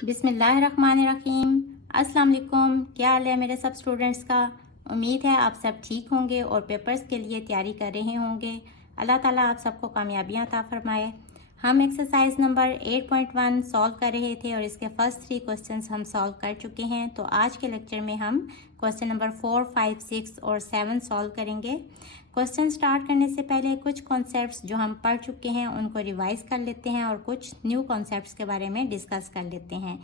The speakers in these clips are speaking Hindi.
बिस्मिल्लाहिर्रहमानिर्रहीम। अस्सलाम वालेकुम। क्या हाल है मेरे सब स्टूडेंट्स का। उम्मीद है आप सब ठीक होंगे और पेपर्स के लिए तैयारी कर रहे होंगे। अल्लाह ताला आप सबको कामयाबियाँ अता फरमाए। हम एक्सरसाइज नंबर 8.1 सॉल्व कर रहे थे और इसके फर्स्ट 3 क्वेश्चंस हम सॉल्व कर चुके हैं। तो आज के लेक्चर में हम क्वेश्चन नंबर 4, 5, 6 और 7 सॉल्व करेंगे। क्वेश्चन स्टार्ट करने से पहले कुछ कॉन्सेप्ट्स जो हम पढ़ चुके हैं उनको रिवाइज कर लेते हैं और कुछ न्यू कॉन्सेप्ट्स के बारे में डिस्कस कर लेते हैं।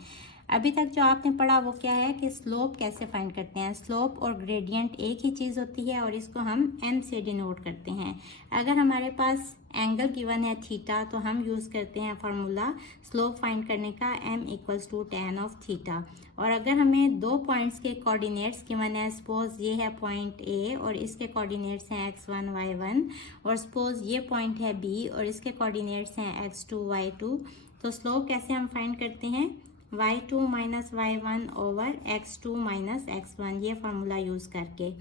अभी तक जो आपने पढ़ा वो क्या है कि स्लोप कैसे फाइंड करते हैं। स्लोप और ग्रेडियंट एक ही चीज़ होती है और इसको हम एम से डिनोट करते हैं। अगर हमारे पास एंगल गिवन है थीटा तो हम यूज़ करते हैं फार्मूला स्लोप फाइंड करने का m equals to tan of theta. और अगर हमें दो पॉइंट्स के कोऑर्डिनेट्स गिवन है, सपोज ये है पॉइंट A और इसके कोऑर्डिनेट्स हैं x1 y1 और सपोज ये पॉइंट है B और इसके कोऑर्डिनेट्स हैं x2 y2, तो स्लोप कैसे हम फाइंड करते हैं y2 minus y1 over x2 minus x1, ये फार्मूला यूज़ करके।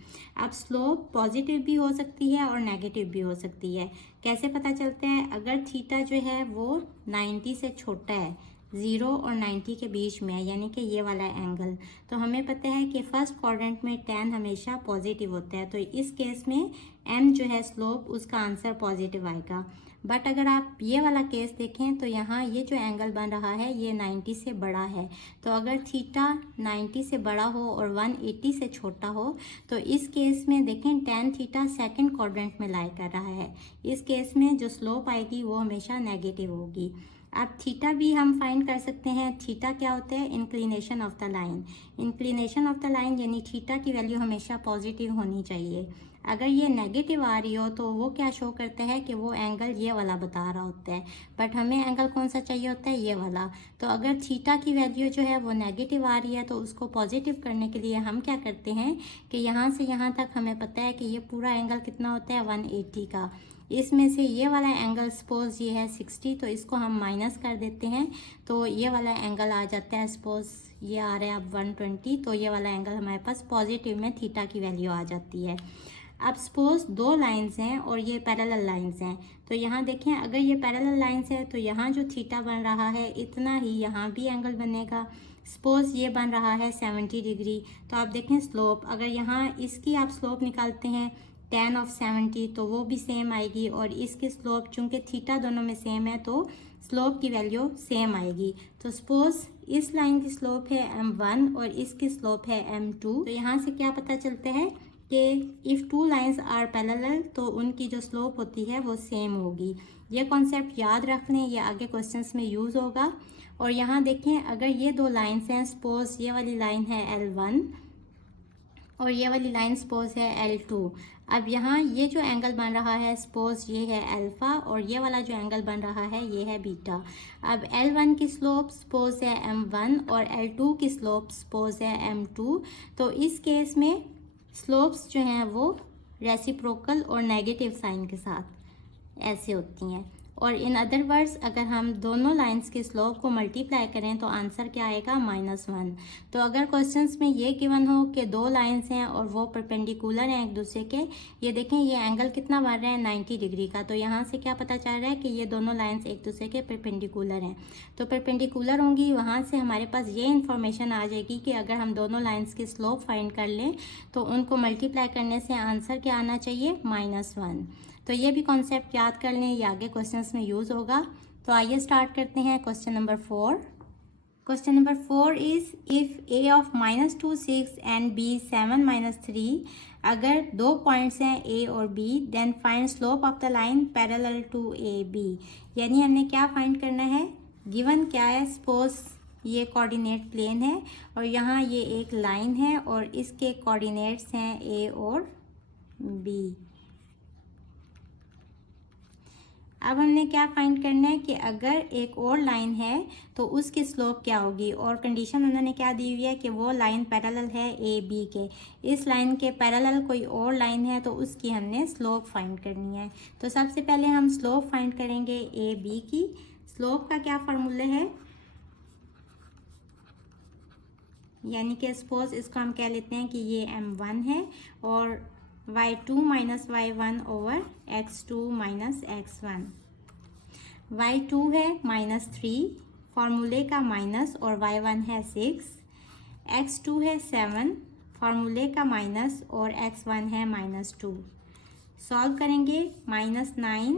अब स्लोप पॉजिटिव भी हो सकती है और नेगेटिव भी हो सकती है। कैसे पता चलता है? अगर थीटा जो है वो 90 से छोटा है, 0 और 90 के बीच में है, यानी कि ये वाला एंगल, तो हमें पता है कि फर्स्ट क्वाड्रेंट में tan हमेशा पॉजिटिव होता है, तो इस केस में m जो है स्लोप उसका आंसर पॉजिटिव आएगा। बट अगर आप ये वाला केस देखें तो यहाँ ये जो एंगल बन रहा है ये 90 से बड़ा है, तो अगर थीटा 90 से बड़ा हो और 180 से छोटा हो तो इस केस में देखें tan थीटा सेकंड क्वाड्रेंट में लाई कर रहा है। इस केस में जो स्लोप आएगी वो हमेशा नेगेटिव होगी। अब थीटा भी हम फाइंड कर सकते हैं। थीटा क्या होता है? Inclination of the line. Inclination of the line यानी थीटा की वैल्यू हमेशा पॉजिटिव होनी चाहिए। अगर ये नेगेटिव आ रही हो तो वो क्या शो करता है कि वो एंगल ये वाला बता रहा होता है, बट हमें एंगल कौन सा चाहिए होता है? ये वाला। तो अगर थीटा की वैल्यू जो है वो नेगेटिव आ रही है तो उसको पॉजिटिव करने के लिए हम क्या करते हैं कि यहाँ से यहाँ तक हमें पता है कि ये पूरा एंगल कितना होता है 180 का। इसमें से ये वाला एंगल सपोज ये है 60, तो इसको हम माइनस कर देते हैं तो ये वाला एंगल आ जाता है, सपोज ये आ रहा है अब 120, तो ये वाला एंगल हमारे पास पॉजिटिव में थीटा की वैल्यू आ जाती है। अब सपोज दो लाइंस हैं और ये पैरेलल लाइंस हैं, तो यहाँ देखें अगर ये पैरेलल लाइंस है तो यहाँ जो थीटा बन रहा है इतना ही यहाँ भी एंगल बनेगा। सपोज ये बन रहा है 70 डिग्री, तो आप देखें स्लोप, अगर यहाँ इसकी आप स्लोप निकालते हैं tan ऑफ 70 तो वो भी सेम आएगी, और इसकी स्लोप चूँकि थीटा दोनों में सेम है तो स्लोप की वैल्यू सेम आएगी। तो सपोज इस लाइन की स्लोप है m1 और इसकी स्लोप है m2, तो यहाँ से क्या पता चलता है कि if two lines are parallel तो उनकी जो स्लोप होती है वो सेम होगी। ये कॉन्सेप्ट याद रख लें, ये आगे क्वेश्चंस में यूज़ होगा। और यहाँ देखें अगर ये दो लाइंस हैं, सपोज ये वाली लाइन है L1 और ये वाली लाइन सपोज है L2। अब यहाँ ये जो एंगल बन रहा है सपोज ये है अल्फ़ा और ये वाला जो एंगल बन रहा है ये है बीटा। अब L1 की स्लोप सपोज है m1 और L2 की स्लोप सपोज है m2, तो इस केस में स्लोप्स जो हैं वो रेसिप्रोकल और नेगेटिव साइन के साथ ऐसे होती हैं। और इन अदर वर्ड्स अगर हम दोनों लाइंस के स्लोप को मल्टीप्लाई करें तो आंसर क्या आएगा? -1। तो अगर क्वेश्चंस में ये गिवन हो कि दो लाइंस हैं और वो परपेंडिकुलर हैं एक दूसरे के, ये देखें ये एंगल कितना बन रहा है 90 डिग्री का, तो यहाँ से क्या पता चल रहा है कि ये दोनों लाइंस एक दूसरे के परपेंडिकुलर हैं। तो परपेंडिकुलर होंगी, वहाँ से हमारे पास ये इन्फॉर्मेशन आ जाएगी कि अगर हम दोनों लाइंस की स्लोप फाइंड कर लें तो उनको मल्टीप्लाई करने से आंसर क्या आना चाहिए? -1। तो ये भी कॉन्सेप्ट याद कर लें, ये आगे क्वेश्चंस में यूज़ होगा। तो आइए स्टार्ट करते हैं question number 4। Question number 4 is if a of -2 6 and b 7 3, अगर दो पॉइंट्स हैं a और b, then find slope of the line parallel to AB। यानी हमने क्या फाइंड करना है? गिवन क्या है? सपोज ये कोऑर्डिनेट प्लेन है और यहाँ ये एक लाइन है और इसके कोऑर्डिनेट्स हैं a और b। अब हमने क्या फाइंड करना है कि अगर एक और लाइन है तो उसकी स्लोप क्या होगी, और कंडीशन उन्होंने क्या दी हुई है कि वो लाइन पैरेलल है ए बी के। इस लाइन के पैरेलल कोई और लाइन है तो उसकी हमने स्लोप फाइंड करनी है। तो सबसे पहले हम स्लोप फाइंड करेंगे ए बी की। स्लोप का क्या फार्मूला है? यानी कि सपोज इसको हम कह लेते हैं कि ये m1 है और y2 minus y1 over x2 minus x1। y2 है -3 फार्मूले का माइनस और y1 है 6, x2 है 7, फार्मूले का माइनस और x1 है -2। सॉल्व करेंगे -9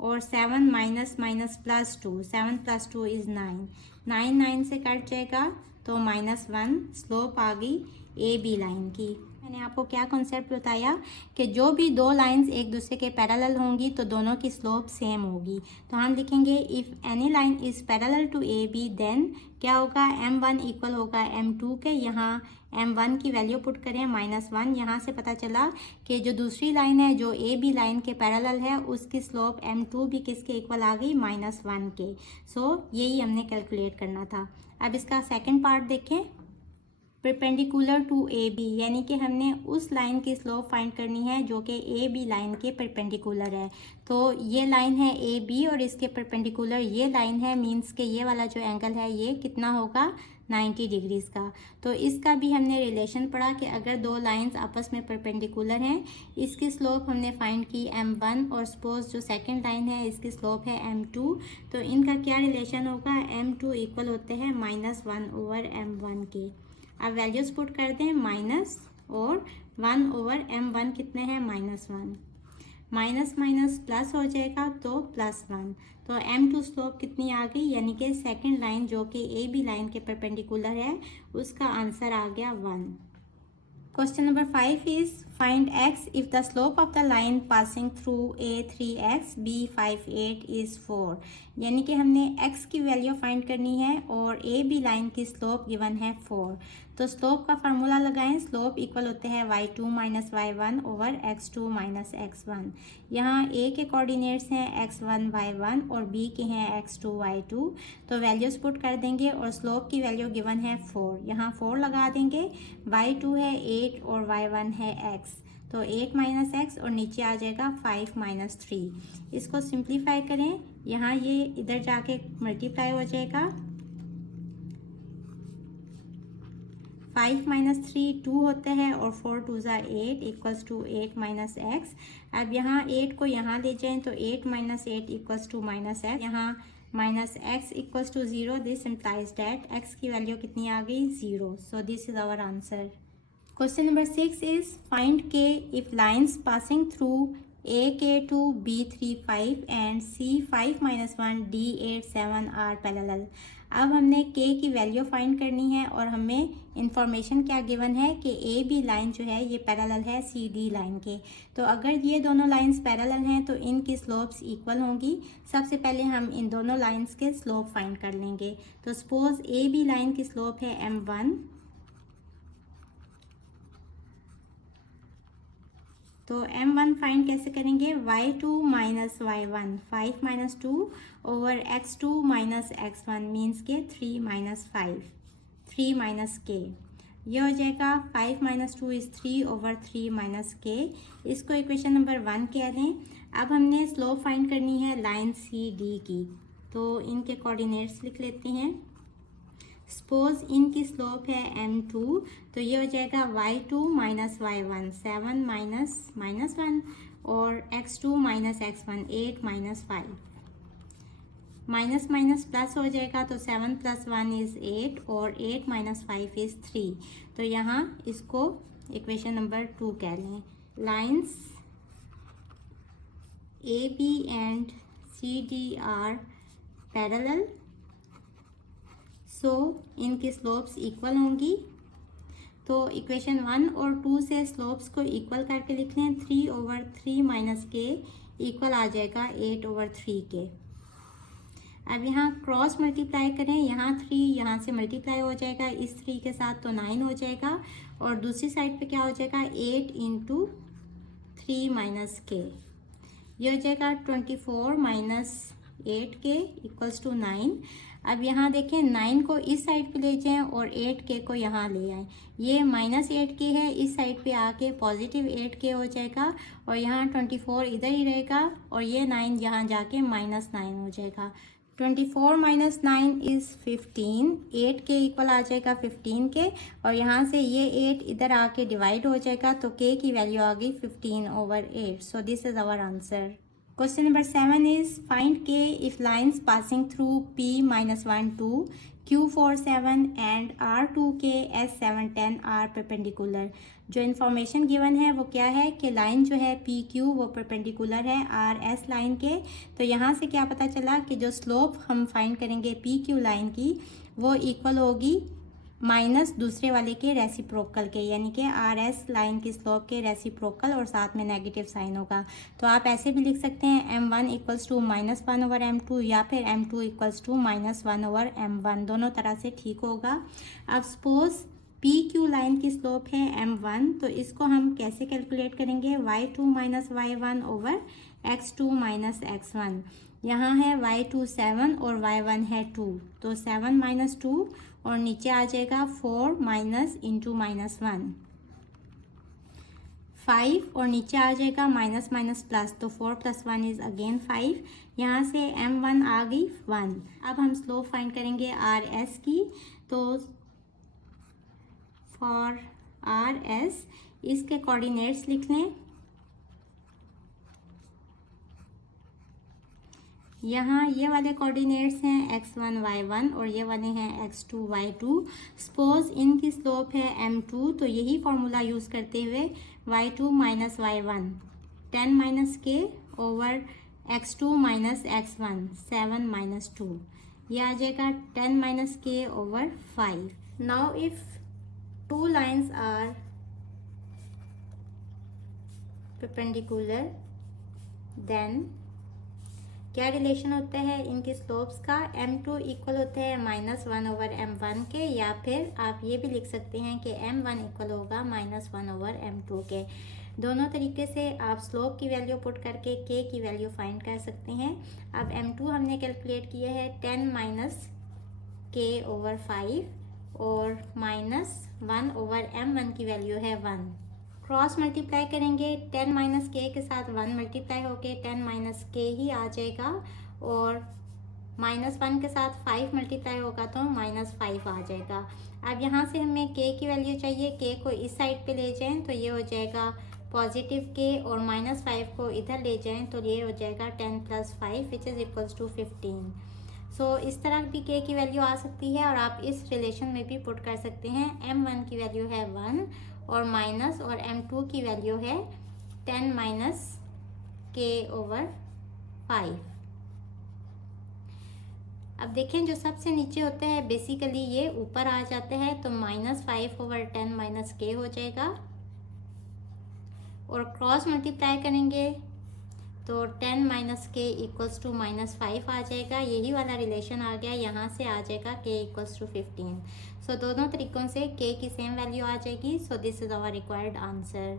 और 7 माइनस माइनस +2, 7 + 2 इज़ 9, 9 9 से कट जाएगा तो -1। स्लोप आ गई ए बी लाइन की। मैंने आपको क्या कॉन्सेप्ट बताया कि जो भी दो लाइंस एक दूसरे के पैरेलल होंगी तो दोनों की स्लोप सेम होगी। तो हम लिखेंगे if any line is parallel to A B then क्या होगा, m1 इक्वल होगा m2 के। यहाँ m1 की वैल्यू पुट करें -1। यहाँ से पता चला कि जो दूसरी लाइन है जो ए बी लाइन के पैरेलल है उसकी स्लोप m2 भी किसके इक्वल आ गई, -1 के। सो यही हमने कैलकुलेट करना था। अब इसका सेकेंड पार्ट देखें, परपेंडिकुलर टू ए बी, यानी कि हमने उस लाइन की स्लोप फाइंड करनी है जो कि ए बी लाइन के परपेंडिकुलर है। तो ये लाइन है ए बी और इसके परपेंडिकुलर ये लाइन है, मींस के ये वाला जो एंगल है ये कितना होगा, 90 डिग्रीज का। तो इसका भी हमने रिलेशन पढ़ा कि अगर दो लाइंस आपस में परपेंडिकुलर हैं, इसकी स्लोप हमने फाइंड की m1 और सपोज जो सेकंड लाइन है इसकी स्लोप है m2, तो इनका क्या रिलेशन होगा, m2 इक्वल होते हैं -1/m1 के। अब वैल्यूज पुट कर दें, माइनस और 1/m1 कितने हैं, -1, माइनस माइनस प्लस हो जाएगा तो +1। तो m2 स्लोप कितनी आ गई, यानी कि सेकंड लाइन जो कि ए बी लाइन के परपेंडिकुलर है उसका आंसर आ गया 1। Question number 5 is find x if the slope of the line passing through a 3x b 5 8 is 4, यानी कि हमने x की वैल्यू फाइंड करनी है और a b लाइन की स्लोप गिवन है 4। तो स्लोप का फार्मूला लगाएं, स्लोप इक्वल होते हैं y2 - y1 x2 - x1। यहाँ a के कोऑर्डिनेट्स हैं x1 y1 और b के हैं x2 y2। तो वैल्यूज पुट कर देंगे और स्लोप की वैल्यू गिवन है 4, यहाँ 4 लगा देंगे। y2 है 8 और y1 है x, तो 8 - x और नीचे आ जाएगा 5 - 3। इसको सिंप्लीफाई करें, यहाँ ये इधर जाके मल्टीप्लाई हो जाएगा। 5 - 3 2 होते हैं और 4 2 ज़ा 8 इक्वल्स टू 8 - x। अब यहाँ 8 को यहाँ ले जाएं तो 8 - 8 इक्वल्स टू -x। यहाँ -x equals to 0, this implies that x की वैल्यू कितनी आ गई, 0। So this is our answer. Question number 6 is find k if lines passing through AK2 B35 and C5 - 1 D8 7 are parallel. अब हमने k की वैल्यू फाइंड करनी है और हमें इंफॉर्मेशन क्या गिवन है कि ए बी लाइन जो है ये पैरेलल है सी डी लाइन के। तो अगर ये दोनों लाइंस पैरेलल हैं तो इनकी स्लोप्स इक्वल होंगी। सबसे पहले हम इन दोनों लाइंस के स्लोप फाइंड कर लेंगे। तो सपोज ए बी लाइन की स्लोप है m1, तो m1 फाइंड कैसे करेंगे, y2 - y1 5 - 2 over x2 - x1 means के 3 - 5 3 - k। ये हो जाएगा 5 - 2 इज़ 3 ओवर 3 - k। इसको इक्वेशन नंबर 1 कह दें। अब हमने स्लोप फाइंड करनी है लाइन सी डी की, तो इनके कोऑर्डिनेट्स लिख लेते हैं। सपोज इनकी स्लोप है m2, तो ये हो जाएगा y2 - y1 7 - -1 और x2 - x1 8 - 5। Minus minus plus हो जाएगा तो 7 + 1 इज़ 8 और 8 - 5 इज़ 3। तो यहाँ इसको इक्वेशन नंबर 2 कह लें। Lines A B and C D are parallel, so इनकी स्लोप्स इक्वल होंगी। तो इक्वेशन 1 और 2 से स्लोप्स को इक्वल करके लिख लें। 3 ओवर 3 - k इक्वल आ जाएगा 8 ओवर 3 के। अब यहाँ क्रॉस मल्टीप्लाई करें, यहाँ 3 यहाँ से मल्टीप्लाई हो जाएगा इस 3 के साथ तो 9 हो जाएगा और दूसरी साइड पे क्या हो जाएगा 8 × 3 - k। ये हो जाएगा 24 - 8k इक्वल्स टू 9। अब यहाँ देखें 9 को इस साइड पे ले जाएं और 8k को यहाँ ले आएं। ये -8k है, इस साइड पे आके पॉजिटिव 8k हो जाएगा और यहाँ 24 इधर ही रहेगा और ये 9 यहाँ जाके -9 हो जाएगा। 24 - 9 इज़ 15, 8k इक्वल आ जाएगा 15 के और यहाँ से ये 8 इधर आके डिवाइड हो जाएगा तो k की वैल्यू आ गई 15 over 8। So this is our answer. Question number 7 is find K if lines passing through P -1, 2, Q4, 7 and R2K, S7, 10 are perpendicular. जो इन्फॉर्मेशन गिवन है वो क्या है कि लाइन जो है पी क्यू वो परपेंडिकुलर है आर एस लाइन के। तो यहाँ से क्या पता चला कि जो स्लोप हम फाइंड करेंगे पी क्यू लाइन की वो इक्वल होगी माइनस दूसरे वाले के रेसिप्रोकल के, यानी कि आर एस लाइन की स्लोप के रेसिप्रोकल और साथ में नेगेटिव साइन होगा। तो आप ऐसे भी लिख सकते हैं m1 इक्वल्स टू -1/m2 या फिर m2 इक्वल्स टू -1/m1, दोनों तरह से ठीक होगा। अब सपोज पी क्यू लाइन की स्लोप है m1, तो इसको हम कैसे कैलकुलेट करेंगे, y2 - y1 over x2 - x1। यहाँ है y2 7 और y1 है 2, तो 7 - 2 और नीचे आ जाएगा 4 माइनस इंटू -1 5 और नीचे आ जाएगा माइनस माइनस प्लस, तो 4 + 1 इज अगेन 5। यहाँ से m1 आ गई 1। अब हम स्लोप फाइंड करेंगे आर एस की। तो फॉर आर एस इसके कोऑर्डिनेट्स लिख लें। यहाँ ये वाले कोऑर्डिनेट्स हैं x1 y1 और ये वाले हैं x2 y2। सपोज इनकी स्लोप है m2, तो यही फॉर्मूला यूज़ करते हुए y2 - y1 10 - k over x2 - x1 7 - 2, ये आ जाएगा 10 - k over 5। Now if two lines are perpendicular then क्या रिलेशन होता है इनके स्लोप्स का, m2 इक्वल होता है -1/m1 के, या फिर आप ये भी लिख सकते हैं कि m1 इक्वल होगा -1/m2 के। दोनों तरीके से आप स्लोप की वैल्यू पुट करके k की वैल्यू फाइंड कर सकते हैं। अब m2 हमने कैलकुलेट किया है 10 - k ओवर 5 और -1/m1 की वैल्यू है 1। क्रॉस मल्टीप्लाई करेंगे 10 - k के साथ 1 मल्टीप्लाई होके 10 - k ही आ जाएगा, और -1 के साथ 5 मल्टीप्लाई होगा तो -5 आ जाएगा। अब यहाँ से हमें k की वैल्यू चाहिए, k को इस साइड पे ले जाएं तो ये हो जाएगा पॉजिटिव k, और -5 को इधर ले जाएं तो ये हो जाएगा 10 + 5 विच इज़ इक्वल्स टू 15। सो इस तरह भी k की वैल्यू आ सकती है और आप इस रिलेशन में भी पुट कर सकते हैं। m1 की वैल्यू है 1 और माइनस, और m2 की वैल्यू है 10 - k ओवर 5। अब देखें जो सबसे नीचे होता है बेसिकली ये ऊपर आ जाता है, तो -5 ओवर 10 - k हो जाएगा, और क्रॉस मल्टीप्लाई करेंगे तो 10 - k इक्वल्स टू -5 आ जाएगा। यही वाला रिलेशन आ गया, यहाँ से आ जाएगा k इक्वल्स टू 15। सो दोनों तरीकों से k की सेम वैल्यू आ जाएगी। So this is our required answer.